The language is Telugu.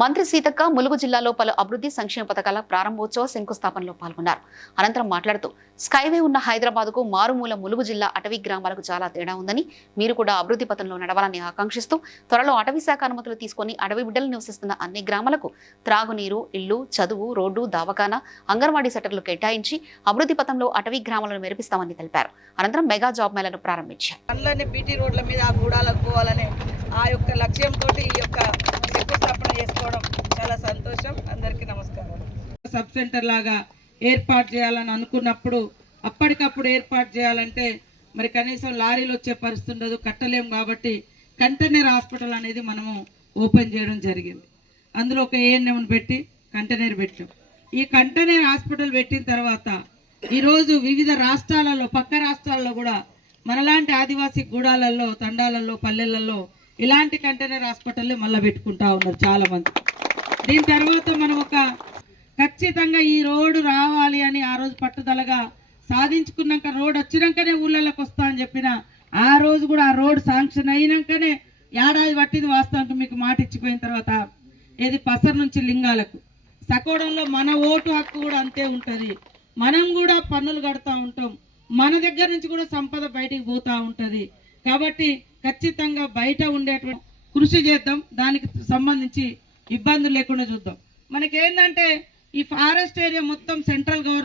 మంత్రి సీతక్క ములుగు జిల్లాలో పలు అభివృద్ధి సంక్షేమ పథకాల ప్రారంభోత్సవ శంకుస్థాపనలో పాల్గొన్నారు. అనంతరం మాట్లాడుతూ స్కైవే ఉన్న హైదరాబాద్కు మారుమూల ములుగు జిల్లా అటవీ గ్రామాలకు చాలా తేడా ఉందని మీరు కూడా అభివృద్ధి పథంలో నడవాలని ఆకాంక్షిస్తూ త్వరలో అటవీ శాఖ అనుమతులు తీసుకొని అడవి బిడ్డలు నివసిస్తున్న అన్ని గ్రామాలకు త్రాగునీరు ఇల్లు చదువు రోడ్డు దవాఖానా అంగన్వాడీ సెటర్లు కేటాయించి అభివృద్ధి పథంలో అటవీ గ్రామాలను మెరిపిస్తామని తెలిపారు. అనంతరం మెగా జాబ్ మేళను ప్రారంభించారు. బీటీ రోడ్ల మీద ఆ గూడాలకు పోవాలనే ఆ యొక్క లక్ష్యంతో ఈ సబ్ సెంటర్ లాగా ఏర్పాటు చేయాలని అనుకున్నప్పుడు అప్పటికప్పుడు ఏర్పాటు చేయాలంటే మరి కనీసం లారీలు వచ్చే పరిస్థితి ఉండదు కట్టలేం కాబట్టి కంటైనర్ హాస్పిటల్ అనేది మనము ఓపెన్ చేయడం జరిగింది. అందులో ఒక ఏఎన్ఎం పెట్టి కంటైనర్ పెట్టాం. ఈ కంటైనర్ హాస్పిటల్ పెట్టిన తర్వాత ఈరోజు వివిధ రాష్ట్రాలలో పక్క రాష్ట్రాల్లో కూడా మనలాంటి ఆదివాసీ గూడాలలో తండాలలో పల్లెలలో ఇలాంటి కంటైనర్ హాస్పిటల్ మళ్ళీ పెట్టుకుంటా ఉన్నారు చాలా మంది దీని తర్వాత మనం ఒక ఖచ్చితంగా ఈ రోడ్డు రావాలి అని ఆ రోజు పట్టుదలగా సాధించుకున్నాక రోడ్ వచ్చినాకనే ఊళ్ళలోకి వస్తా అని చెప్పిన ఆ రోజు కూడా ఆ రోడ్ శాంక్షన్ అయినాకనే ఏడాది పట్టింది వాస్తవానికి మీకు మాట ఇచ్చిపోయిన తర్వాత. ఏది పసర్ నుంచి లింగాలకు. సకోడంలో మన ఓటు హక్కు కూడా అంతే ఉంటుంది. మనం కూడా పన్నులు కడతా ఉంటాం. మన దగ్గర నుంచి కూడా సంపద బయటికి పోతా ఉంటుంది. కాబట్టి ఖచ్చితంగా బయట ఉండేటువంటి కృషి చేద్దాం. దానికి సంబంధించి ఇబ్బందులు లేకుండా చూద్దాం. మనకేందంటే ఈ ఫారెస్ట్ ఏరియా మొత్తం సెంట్రల్ గవర్నమెంట్